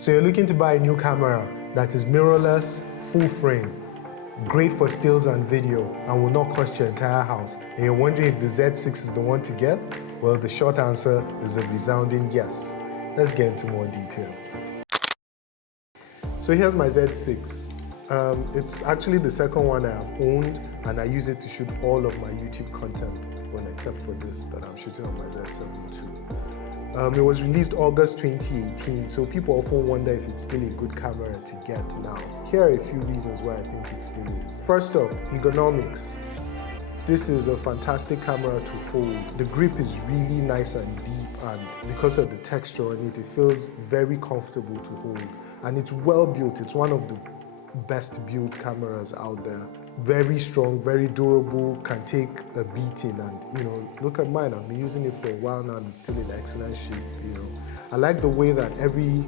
So you're looking to buy a new camera that is mirrorless, full frame, great for stills and video, and will not cost your entire house, and you're wondering if the Z6 is the one to get? Well, the short answer is a resounding yes. Let's get into more detail. So here's my Z6. It's actually the second one I have owned, and I use it to shoot all of my YouTube content, well, except for this that I'm shooting on my Z7 too. It was released August 2018, so people often wonder if it's still a good camera to get now. Here are a few reasons why I think it still is. First up, ergonomics. This is a fantastic camera to hold. The grip is really nice and deep, and because of the texture on it, it feels very comfortable to hold. And it's well built. It's one of the best built cameras out there. Very strong, very durable, can take a beating, and look at mine. I've been using it for a while now and it's still in excellent shape. I like the way that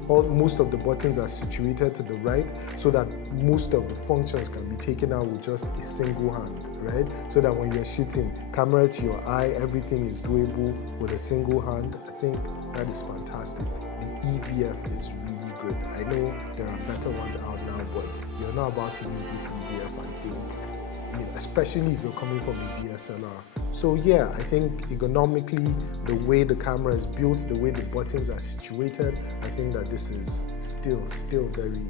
most of the buttons are situated to the right, so that most of the functions can be taken out with just a single hand, right? So that when you're shooting, camera to your eye, everything is doable with a single hand. I think that is fantastic. The EVF is really good. I know there are better ones out now, but you're not about to use this EVF, I think, especially if you're coming from a DSLR. So yeah, I think ergonomically, the way the camera is built, the way the buttons are situated, I think that this is still very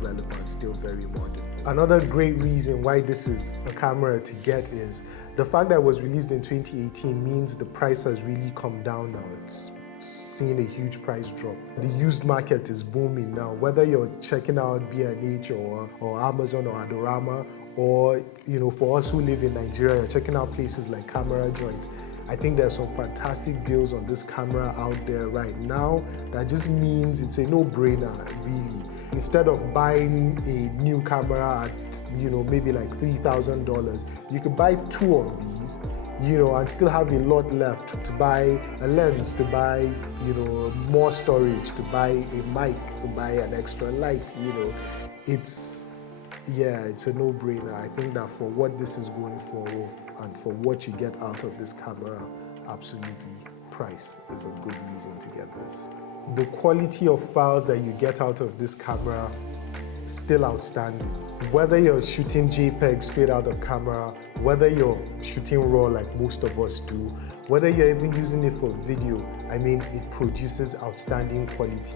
relevant, still very modern. Another great reason why this is a camera to get is the fact that it was released in 2018 means the price has really come down now. It's seen a huge price drop. The used market is booming now. Whether you're checking out B&H or Amazon or Adorama, or for us who live in Nigeria, you're checking out places like Camera Joint. I think there's some fantastic deals on this camera out there right now. That just means it's a no-brainer, really. Instead of buying a new camera at maybe like $3,000, you could buy two of these, and still have a lot left to buy a lens, to buy, more storage, to buy a mic, to buy an extra light, It's a no-brainer. I think that for what this is going for and for what you get out of this camera, absolutely, price is a good reason to get this. The quality of files that you get out of this camera, still outstanding. Whether you're shooting JPEG straight out of camera, whether you're shooting RAW like most of us do, whether you're even using it for video, it produces outstanding quality.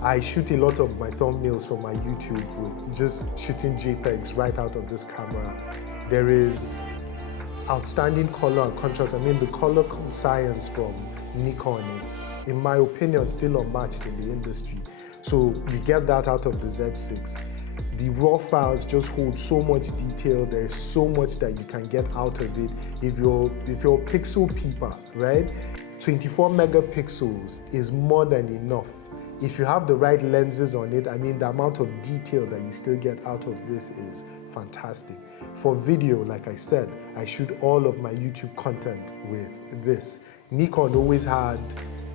I shoot a lot of my thumbnails for my YouTube with just shooting JPEGs right out of this camera. There is outstanding color and contrast. The color science from Nikon is, in my opinion, still unmatched in the industry. So you get that out of the Z6. The RAW files just hold so much detail. There's so much that you can get out of it. If you're a pixel peeper, right? 24 megapixels is more than enough. If you have the right lenses on it, the amount of detail that you still get out of this is fantastic. For video, like I said, I shoot all of my YouTube content with this. Nikon always had,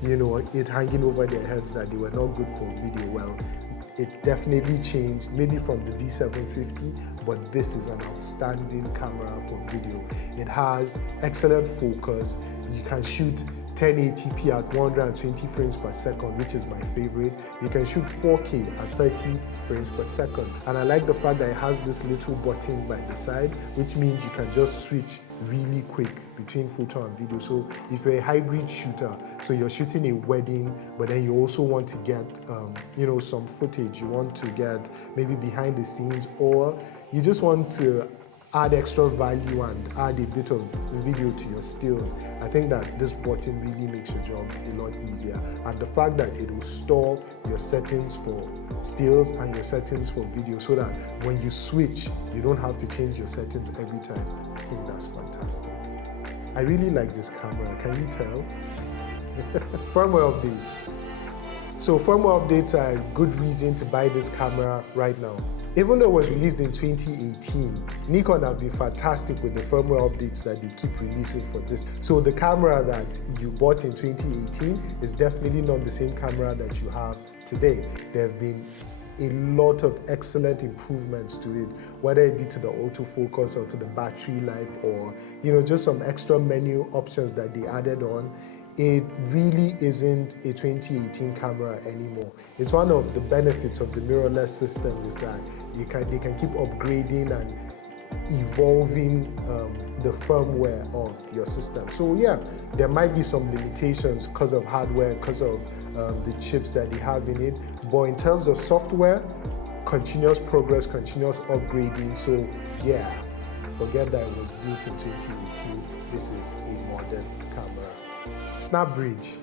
it hanging over their heads that they were not good for video. Well, it definitely changed, maybe from the D750, but this is an outstanding camera for video. It has excellent focus. You can shoot 1080p at 120 frames per second, which is my favorite. You can shoot 4K at 30 frames per second. And I like the fact that it has this little button by the side, which means you can just switch really quick between photo and video. So if you're a hybrid shooter, so you're shooting a wedding, but then you also want to get, some footage, you want to get maybe behind the scenes, or you just want to add extra value and add a bit of video to your stills, I think that this button really makes your job a lot easier. And the fact that it will store your settings for stills and your settings for video, so that when you switch, you don't have to change your settings every time, I think that's fantastic. I really like this camera, can you tell? Firmware updates. So firmware updates are a good reason to buy this camera right now. Even though it was released in 2018, Nikon have been fantastic with the firmware updates that they keep releasing for this. So the camera that you bought in 2018 is definitely not the same camera that you have today. There have been a lot of excellent improvements to it, whether it be to the autofocus or to the battery life, or just some extra menu options that they added on. it really isn't a 2018 camera anymore. It's one of the benefits of the mirrorless system is that they can keep upgrading and evolving the firmware of your system. So yeah, there might be some limitations because of hardware, because of the chips that they have in it, but in terms of software, continuous progress, continuous upgrading. So yeah, forget that it was built in 2018. This is a modern camera. Snap bridge.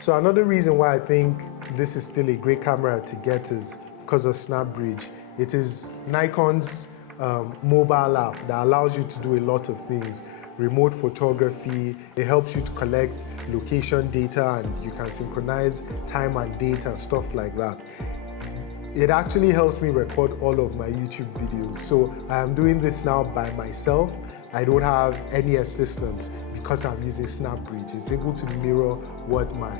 So another reason why I think this is still a great camera to get is because of snap bridge. It is Nikon's mobile app that allows you to do a lot of things. Remote photography, it helps you to collect location data and you can synchronize time and date and stuff like that. It actually helps me record all of my YouTube videos. So I am doing this now by myself. I don't have any assistance because I'm using snap bridge. It's able to mirror what my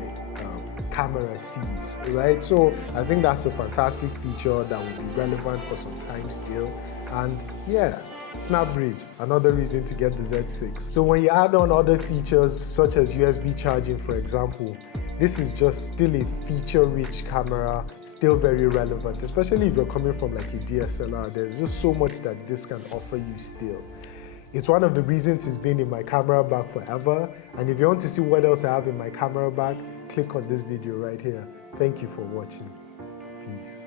camera sees, right? So I think that's a fantastic feature that will be relevant for some time still. And yeah, snap bridge, another reason to get the Z6. So when you add on other features such as USB charging, for example, this is just still a feature-rich camera, still very relevant, especially if you're coming from like a DSLR. There's just so much that this can offer you still. It's one of the reasons it's been in my camera bag forever. And if you want to see what else I have in my camera bag, click on this video right here. Thank you for watching. Peace.